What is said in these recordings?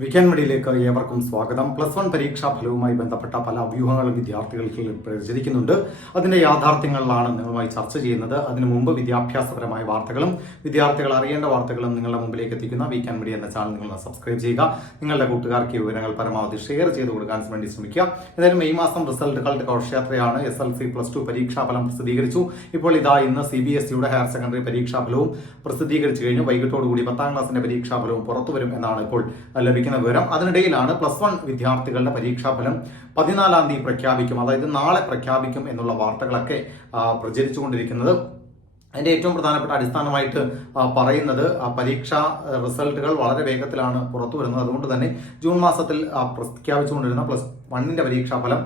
Weekend മടിയിലേക്ക് ഏവർക്കും സ്വാഗതം. Plus one പരീക്ഷാ ഫലവുമായി ബന്ധപ്പെട്ട പല അഭ്യൂഹങ്ങളും വിദ്യാർത്ഥികൾക്ക് പ്രചരിക്കുന്നുണ്ട്. അതിന്റെ യാഥാർത്ഥ്യങ്ങളിലാണ് നിങ്ങളുമായി ചർച്ച ചെയ്യുന്നത്. അതിനു മുമ്പ് വിദ്യാഭ്യാസപരമായ വാർത്തകളും വിദ്യാർത്ഥികൾ അറിയേണ്ട വാർത്തകളും നിങ്ങളുടെ മുമ്പിലേക്ക് എത്തിക്കുന്ന വീക്കെൻഡ് മീഡിയ എന്ന ചാനൽ നിങ്ങൾ സബ്സ്ക്രൈബ് ചെയ്യുക. നിങ്ങളുടെ കൂട്ടുകാർക്ക് ഈ വിവരങ്ങൾ പരമാവധി ഷെയർ ചെയ്ത് കൊടുക്കാൻ വേണ്ടി ശ്രമിക്കുക. എന്തായാലും മെയ് മാസം റിസൾട്ടുകളുടെ ഘോഷയാത്രയാണ് S L C plus two പരീക്ഷാഫലം പ്രസിദ്ധീകരിച്ചു. ഇപ്പോൾ ഇതാ ഇന്ന് സി ബി എസ് സിയുടെ ഹയർ സെക്കൻഡറി പരീക്ഷാഫലവും പ്രസിദ്ധീകരിച്ചു കഴിഞ്ഞു. വൈകിട്ടോടുകൂടി പത്താം ക്ലാസിന്റെ പരീക്ഷാഫലവും പുറത്തു വരും എന്നാണ് ഇപ്പോൾ ലഭിക്കുന്ന വിവരം. അതിനിടയിലാണ് പ്ലസ് വൺ വിദ്യാർത്ഥികളുടെ പരീക്ഷാഫലം പതിനാലാം തീയതി പ്രഖ്യാപിക്കും. അതായത് നാളെ പ്രഖ്യാപിക്കും എന്നുള്ള വാർത്തകളൊക്കെ പ്രചരിച്ചുകൊണ്ടിരിക്കുന്നത്. അതിന്റെ ഏറ്റവും പ്രധാനപ്പെട്ട അടിസ്ഥാനമായിട്ട് പറയുന്നത് പരീക്ഷാ റിസൾട്ടുകൾ വളരെ വേഗത്തിലാണ് പുറത്തു വരുന്നത് അതുകൊണ്ട് തന്നെ ജൂൺ മാസത്തിൽ പ്രഖ്യാപിച്ചുകൊണ്ടിരുന്ന പ്ലസ് വണ്ണിന്റെ പരീക്ഷാഫലം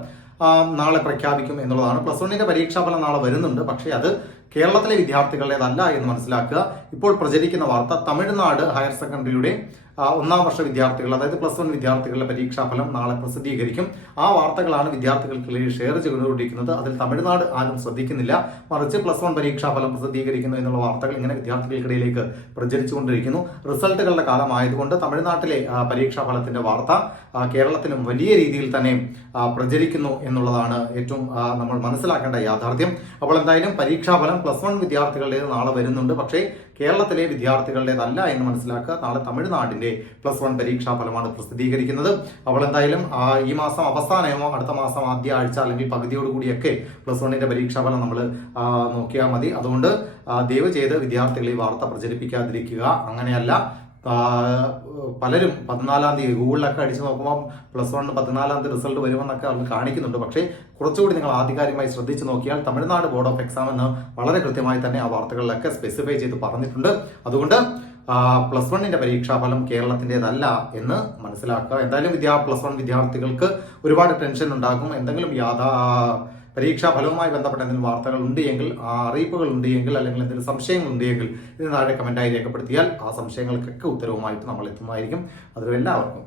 നാളെ പ്രഖ്യാപിക്കും എന്നുള്ളതാണ്. പ്ലസ് വണ്ണിന്റെ പരീക്ഷാഫലം നാളെ വരുന്നുണ്ട്. പക്ഷേ അത് കേരളത്തിലെ വിദ്യാർത്ഥികളുടേതല്ല എന്ന് മനസ്സിലാക്കുക. ഇപ്പോൾ പ്രചരിക്കുന്ന വാർത്ത തമിഴ്നാട് ഹയർ സെക്കൻഡറിയുടെ ഒന്നാം വർഷ വിദ്യാർത്ഥികൾ അതായത് പ്ലസ് വൺ വിദ്യാർത്ഥികളുടെ പരീക്ഷാഫലം നാളെ പ്രസിദ്ധീകരിക്കും. ആ വാർത്തകളാണ് വിദ്യാർത്ഥികൾക്കിടയിൽ ഷെയർ ചെയ്തുകൊണ്ടിരിക്കുന്നത്. അതിൽ തമിഴ്നാട് ആരും ശ്രദ്ധിക്കുന്നില്ല. മറിച്ച് പ്ലസ് വൺ പരീക്ഷാഫലം പ്രസിദ്ധീകരിക്കുന്നു എന്നുള്ള വാർത്തകൾ ഇങ്ങനെ വിദ്യാർത്ഥികൾക്കിടയിലേക്ക് പ്രചരിച്ചുകൊണ്ടിരിക്കുന്നു. റിസൾട്ടുകളുടെ കാലമായതുകൊണ്ട് തമിഴ്നാട്ടിലെ പരീക്ഷാഫലത്തിന്റെ വാർത്ത കേരളത്തിലും വലിയ രീതിയിൽ തന്നെ പ്രചരിക്കുന്നു എന്നുള്ളതാണ് ഏറ്റവും നമ്മൾ മനസ്സിലാക്കേണ്ട യാഥാർത്ഥ്യം. അപ്പോൾ എന്തായാലും പരീക്ഷാഫലം പ്ലസ് വൺ വിദ്യാർത്ഥികളുടേത് നാളെ വരുന്നുണ്ട്. പക്ഷേ കേരളത്തിലെ വിദ്യാർത്ഥികളുടേതല്ല എന്ന് മനസ്സിലാക്കുക. നാളെ തമിഴ്നാടിന്റെ പ്ലസ് വൺ പരീക്ഷാ ഫലമാണ് പ്രസിദ്ധീകരിക്കുന്നത്. അവൾ എന്തായാലും ഈ മാസം അവസാനമോ അടുത്ത മാസം ആദ്യ ആഴ്ച അല്ലെങ്കിൽ പകുതിയോടുകൂടിയൊക്കെ പ്ലസ് വണ്ണിന്റെ പരീക്ഷാ ഫലം നമ്മൾ നോക്കിയാൽ മതി. അതുകൊണ്ട് ദയവ് ചെയ്ത് വിദ്യാർത്ഥികൾ ഈ വാർത്ത പ്രചരിപ്പിക്കാതിരിക്കുക. അങ്ങനെയല്ല പലരും പതിനാലാം തീയതി ഗൂഗിളിലൊക്കെ അടിച്ചു നോക്കുമ്പോൾ പ്ലസ് വൺ പതിനാലാം തീയതി റിസൾട്ട് വരുമെന്നൊക്കെ അവർ കാണിക്കുന്നുണ്ട്. പക്ഷേ കുറച്ചുകൂടി നിങ്ങൾ ആധികാരികമായി ശ്രദ്ധിച്ചു നോക്കിയാൽ തമിഴ്നാട് ബോർഡ് ഓഫ് എക്സാം എന്ന് വളരെ കൃത്യമായി തന്നെ ആ വാർത്തകളിലൊക്കെ സ്പെസിഫൈ ചെയ്ത് പറഞ്ഞിട്ടുണ്ട്. അതുകൊണ്ട് പ്ലസ് വണ്ണിന്റെ പരീക്ഷാഫലം കേരളത്തിന്റെതല്ല എന്ന് മനസ്സിലാക്കുക. എന്തായാലും വിദ്യാ പ്ലസ് വൺ വിദ്യാർത്ഥികൾക്ക് ഒരുപാട് ടെൻഷൻ ഉണ്ടാകും. എന്തെങ്കിലും യാഥാ പരീക്ഷാ ഫലവുമായി ബന്ധപ്പെട്ട എന്തെങ്കിലും വാർത്തകൾ ഉണ്ട് എങ്കിൽ ആ അറിയിപ്പുകൾ ഉണ്ട് എങ്കിൽ അല്ലെങ്കിൽ എന്തെങ്കിലും സംശയങ്ങൾ ഉണ്ട് എങ്കിൽ താഴെ കമന്റായി രേഖപ്പെടുത്തിയാൽ ആ സംശയങ്ങൾക്കൊക്കെ ഉത്തരവുമായിട്ട് നമ്മൾ എത്തുന്നതായിരിക്കും അതുവരെ എല്ലാവർക്കും